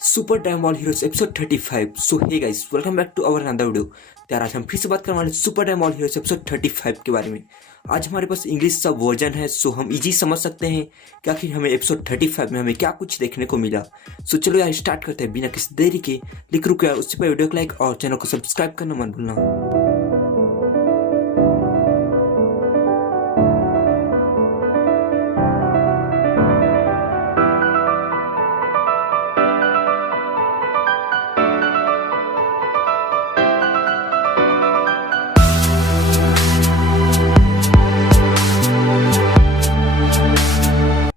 Super time wall heroes episode 35। So hey guys, welcome back to our another video. तो यार आज हम फिर से बात करने वाले super time wall heroes episode 35 के बारे में। आज हमारे पास इंग्लिश का वर्जन है, सो हम इजी समझ सकते हैं कि आखिर हमें एपिसोड 35 में हमें क्या कुछ देखने को मिला। सो चलो यार स्टार्ट करते हैं बिना किसी देरी के। लिख रुको यार, उससे पहले वीडियो को लाइक और चैनल को सब्सक्राइब करना मत भूलना।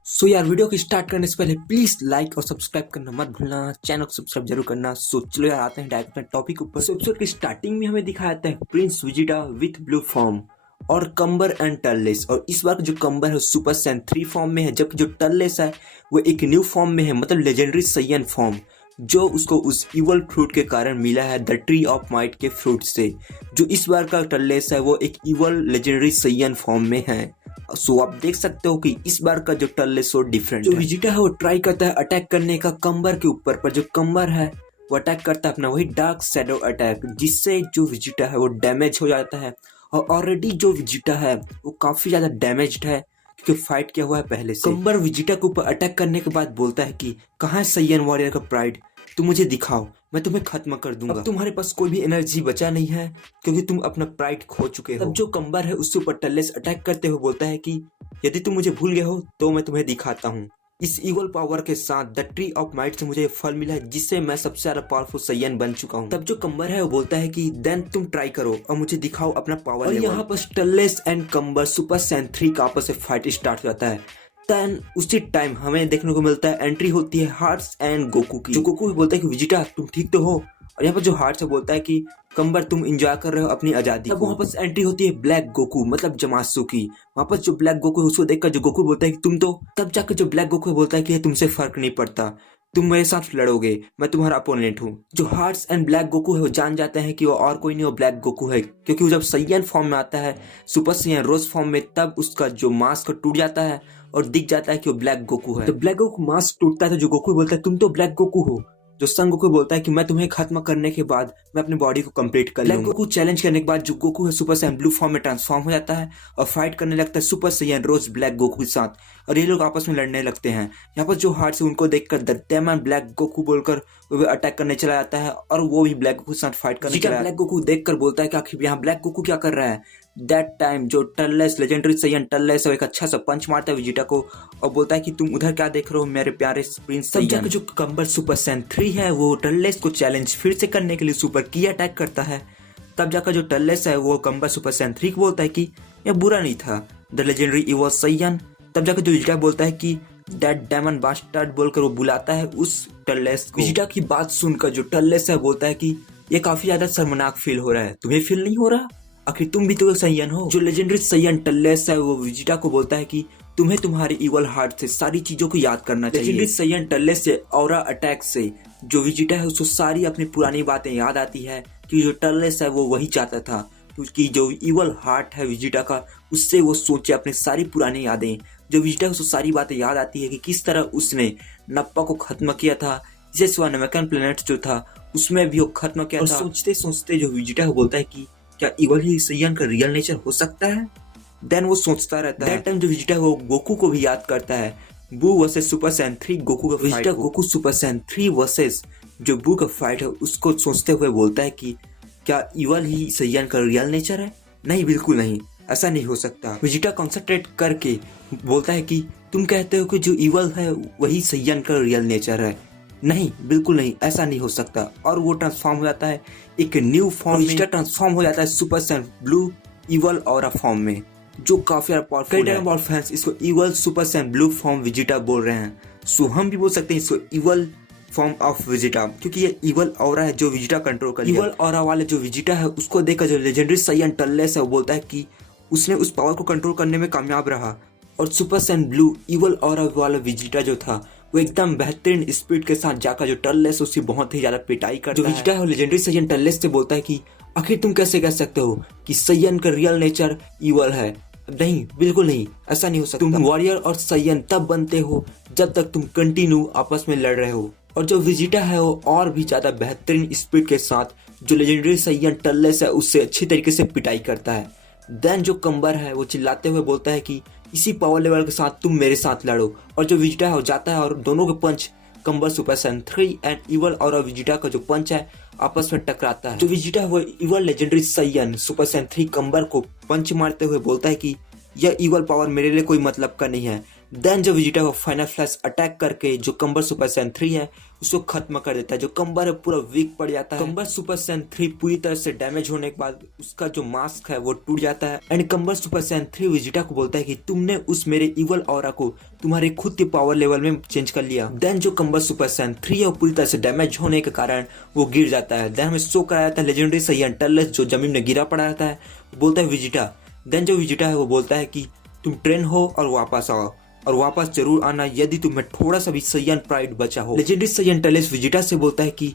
सो यार वीडियो को स्टार्ट करने से पहले प्लीज लाइक और सब्सक्राइब करना मत भूलना, चैनल को सब्सक्राइब जरूर करना। सो चलो यार आते हैं डायरेक्ट अपने टॉपिक ऊपर। एपिसोड की स्टार्टिंग में हमें दिखाया जाता है प्रिंस विजिटा विथ ब्लू फॉर्म और कम्बर एंड टर्लेस। और इस बार जो कम्बर है सुपर सैयन 3 फॉर्म में है, जबकि जो टर्लेस है वो एक न्यू फॉर्म में है, मतलब लेजेंडरी सैयन फॉर्म, जो उसको उस इवल फ्रूट के कारण मिला है, द ट्री ऑफ माइट के फ्रूट से। जो इस बार का टर्लेस है वो एक इवल लेजेंडरी सैयन फॉर्म में है। सो आप देख सकते हो कि इस बार का जो टर्लेस वो डिफरेंट है। जो विजिटा है वो ट्राई करता है अटैक करने का कम्बर के ऊपर, पर जो कम्बर है वो अटैक करता है अपना वही डार्क शैडो अटैक, जिससे जो विजिटा है वो डैमेज हो जाता है। और ऑलरेडी जो विजिटा है वो काफी ज्यादा डैमेज्ड है क्योंकि फाइट किया हुआ है पहले से। कम्बर विजिटा के ऊपर अटैक करने के बाद बोलता है कि कहाँ है सैयन वॉरियर का प्राइड, तुम मुझे दिखाओ, मैं तुम्हें खत्म कर दूंगा। अब तुम्हारे पास कोई भी एनर्जी बचा नहीं है क्योंकि तुम अपना प्राइड खो चुके हो। तब जो कम्बर है उसके ऊपर टर्लेस अटैक करते हुए बोलता है कि यदि तुम मुझे भूल गए हो तो मैं तुम्हें दिखाता हूँ। इस इवल पावर के साथ the tree of might say मुझे फल मिला है, जिससे मैं सबसे ज्यादा पावरफुल सैयन बन चुका हूँ। तब जो कम्बर है वो बोलता है कि देन तुम ट्राई करो और मुझे दिखाओ अपना पावर। और यहाँ पर टर्लेस एंड कम्बर सुपर सैयन 3 का आपस में फाइट स्टार्ट हो जाता है। देन उसी टाइम हमें देखने को मिलता है एंट्री होती है हार्ट्स एंड गोकू की। जो गोकू बोलता है कि विजिटा तुम ठीक तो हो, और यहाँ पर जो हार्ट्स है बोलता है कि कम्बर तुम एंजॉय कर रहे हो अपनी आजादी। तब वहाँ पर एंट्री होती है ब्लैक गोकू मतलब जमासु की। वहाँ पर जो ब्लैक गोकू है उसको देखकर जो गोकू बोलता है कि तुम तो, तब जाकर जो ब्लैक गोकू बोलता है कि तुमसे फर्क नहीं पड़ता, तुम मेरे साथ लड़ोगे, मैं तुम्हारा अपोनेंट हूँ। जो हार्ट्स एंड ब्लैक गोकू है वो जान जाते हैं कि वो और कोई नहीं, वो ब्लैक गोकू है, क्योंकि वो जब सैयन फॉर्म में आता है सुपर सैयन रोज फॉर्म में, तब उसका जो मास्क टूट जाता है और दिख जाता है कि वो ब्लैक गोकू है। तो ब्लैक गोकू मास्क टूटता है तो जो गोकू बोलता है तुम तो ब्लैक गोकू हो। जो सन गोकू बोलता है कि मैं तुम्हें खत्म करने के बाद मैं अपनी बॉडी को कंप्लीट कर लूंगा। ब्लैक गोकू चैलेंज करने के बाद जो गोकू है सुपर सैयन ब्लू फॉर्म में ट्रांसफॉर्म हो जाता है और फाइट करने लगता है super Saiyan rose black Goku के साथ, और ये लोग आपस में लड़ने लगते हैं। यहाँ पर जो हार्ट्स है उनको देखकर द डेमन ब्लैक गोकू बोलकर वो भी अटैक करने चला जाता है और वो भी ब्लैक गोकू के साथ फाइट करने चला। ब्लैक गोकू देखकर बोलता है कि आखिर यहाँ ब्लैक गोकू क्या कर रहा है। दैट टाइम जो टर्लेस लेजेंडरी सैयन टर्लेस एक अच्छा सा पंच मारता है विजिटा को और बोलता है कि तुम उधर क्या देख रहे हो मेरे प्यारे प्रिंस सैयन। जो कम्बर सुपर सैयन 3 है वो टर्लेस को चैलेंज फिर से करने के लिए सुपर की अटैक करता है। तब जाकर जो टर्लेस है वो कम्बर सुपर सैयन 3 को बोलता है कि यह बुरा नहीं था, द लेजेंडरी इवल सैयन। तब जाकर जो विजिटा बोलता है कि दैट डेमन बास्टर्ड बोलकर वो बुलाता है उस टर्लेस को। विजिटा की बात सुनकर जो टर्लेस है बोलता है कि ये काफी ज्यादा शर्मनाक फील हो रहा है, तुम्हें फील नहीं हो रहा, आखिर तुम भी तो सैयन हो। जो लेजेंडरी सैयन टर्लेस है वो विजिटा को बोलता है कि तुम्हें तुम्हारे इवल हार्ट से सारी चीजों को याद करना चाहिए। लेजेंडरी सैयन टर्लेस से ऑरा अटैक से जो विजिटा है उसको सारी अपनी पुरानी बातें याद आती है कि जो टर्लेस है वो वही चाहता था, क्योंकि जो इवल हार्ट है विजिटा का उससे वो सोचे अपनी सारी पुरानी यादें। जो विजिटा को सारी बातें याद आती है कि किस तरह उसने नप्पा को खत्म किया था, जिसे सिवा नमकन प्लेनेट जो था उसमें भी वो खत्म किया था। सोचते सोचते जो विजिटा को बोलता है कि क्या इवल ही सैयन का रियल नेचर हो सकता है। देन वो सोचता रहता है। दैट टाइम जो विजिटा वो गोकू को भी याद करता है, बू वर्सेस सुपर सैयन 3 गोकू का विजिटा गोकू सुपर सैयन 3 वर्सेस जो बू का फाइट है उसको सोचते हुए बोलता है कि क्या इवल ही सैयन का रियल नेचर है। नहीं, बिल्कुल नहीं, ऐसा नहीं हो सकता। विजिटा कॉन्सेंट्रेट करके बोलता है कि तुम कहते हो कि जो इवल है वही सैयन का रियल नेचर है। नहीं, बिल्कुल नहीं, ऐसा नहीं हो सकता। और वो ट्रांसफॉर्म हो जाता है एक न्यू फॉर्म में। विजिटा ट्रांसफॉर्म हो जाता है super Saiyan blue evil aura form में, जो काफी पावरफुल है। कई टाइम फैंस इसको evil super Saiyan blue form Vegeta बोल रहे हैं। सो हम भी बोल सकते हैं इसको इवल फॉर्म ऑफ विजिटा, क्योंकि ये इवल ऑरा है जो विजिटा कंट्रोल कर लिया। इवल ऑरा वाले जो विजिटा है उसको देखकर जो लेजेंडरी सैयन टर्लेस है वो बोलता है कि उसने उस पावर को कंट्रोल करने में कामयाब रहा। और super Saiyan blue evil aura वाला विजिटा जो था वो एकदम बेहतरीन स्पीड के साथ जाकर जो टर्लेस उसकी बहुत ही ज्यादा पिटाई करता है। जो विजिटा है लेजेंडरी सैयन टर्लेस से बोलता है कि आखिर तुम कैसे कह सकते हो कि सैयन का रियल नेचर इवल है। नहीं, बिल्कुल नहीं, ऐसा नहीं हो सकता। तुम वॉरियर और सैयन तब बनते हो जब तक तुम कंटिन्यू आपस में लड़ रहे हो। और जो विजिटा है वो और भी ज्यादा बेहतरीन स्पीड के साथ जो लेजेंडरी सैयन टल्लेस है उससे अच्छी तरीके से पिटाई करता है। देन जो कंबर है वो चिल्लाते हुए बोलता है कि इसी पावर लेवल के साथ तुम मेरे साथ लड़ो, और जो विजिटा है वो जाता है और दोनों के पंच कंबर सुपर सैयन 3 एंड इवल और विजिटा का जो पंच है आपस में टकराता है। जो विजिटा है वो evil legendary Saiyan super Saiyan 3 कंबर को पंच मारते हुए बोलता है कि यह इवल पावर मेरे लिए कोई मतलब का नहीं है। देन जो विजिटा वो फाइनल फ्लैश अटैक करके जो कंबर सुपर सैयन 3 है उसको खत्म कर देता है। जो कंबर है पूरा वीक पड़ जाता है। कंबर सुपर सैयन 3 पूरी तरह से डैमेज होने के बाद उसका जो मास्क है वो टूट जाता है एंड कंबर सुपर सैयन 3 विजिटा को बोलता है कि तुमने उस मेरे इवल ऑरा को तुम्हारे खुद के पावर लेवल में चेंज कर लिया। देन जो कंबर सुपर सैयन 3 है वो पूरी तरह से डैमेज होने के कारण वो गिर जाता है। देन हमें शो कराया जाता है लेजेंडरी सैयन टल्लेस जो जमीन में गिरा पड़ा रहता है, बोलता है विजिटा। देन जो विजिटा है वो बोलता है कि तुम ट्रेन हो और वापस आओ, और वापस जरूर आना यदि तुम्हें थोड़ा सा भी सैयन प्राइड बचा हो। लेजेंडरी सैयन टल्लेस विजिटा से बोलता है कि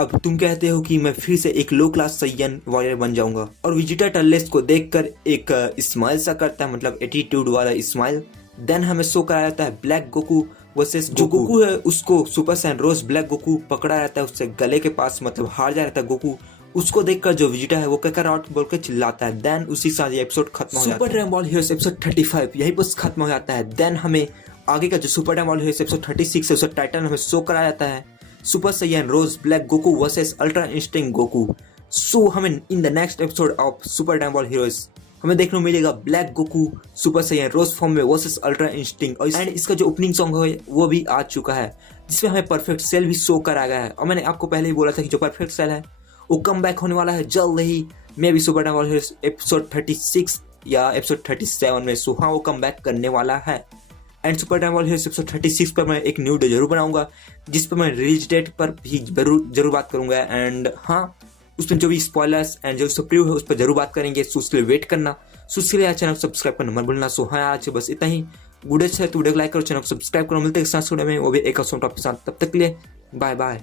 अब तुम कहते हो कि मैं फिर से एक लो क्लास सैयन वॉरियर बन जाऊंगा, और विजिटा टल्लेस को देखकर एक स्माइल सा करता है, मतलब एटीट्यूड वाला स्माइल। देन हमें शो कराया जाता है ब्लैक गोकू वर्सेस जो गोकू है उसको super Saiyan rose black Goku पकड़ा रहता है उससे गले के पास, मतलब हार जा रहता है गोकू। उसको देखकर जो विजिटा है वो कैकर आउट बोल के चिल्लाता है। देन उसी साथ ये एपिसोड खत्म हो जाता है। Super dragon ball heroes episode 35 यही बस खत्म हो जाता है। देन हमें आगे का जो super dragon ball heroes episode 36 है उसका टाइटल हमें शो कराया जाता है super Saiyan rose black Goku versus ultra instinct Goku. So हमें in the next episode of super dragon ball heroes हमें देखने को मिलेगा black Goku super Saiyan rose form में वर्सेस अल्ट्रा इंस्टिंक्ट, और इसका जो ओपनिंग सॉन्ग है वो भी आ चुका है जिसमें हमें परफेक्ट सेल भी शो कराया गया है। और मैंने आपको पहले ही बोला था कि जो परफेक्ट सेल है वो कम बैक होने वाला है जल्द ही, मे भी super dragon ball heroes episode 36 या एपिसोड 37 में। सो हाँ वो कम बैक करने वाला है। And super dragon ball heroes episode 36 पर मैं एक न्यू वीडियो जरूर बनाऊंगा जिस पर मैं रिलीज डेट पर भी जरूर बात करूंगा। एंड हाँ उसमें जो भी स्पॉयलर्स एंड जो प्रीव्यू है उस पर जरूर बात करेंगे। सो उसके लिए वेट करना। सो उसके लिए चैनल को सब्सक्राइब करना मत भूलना। सो हाँ आज बस इतना ही। वीडियो अच्छा है तो वीडियो को लाइक करो, चैनल को सब्सक्राइब करो। मिलते हैं नेक्स्ट वीडियो में वो भी एक और टॉपिक के साथ। तब तक के लिए बाय बाय।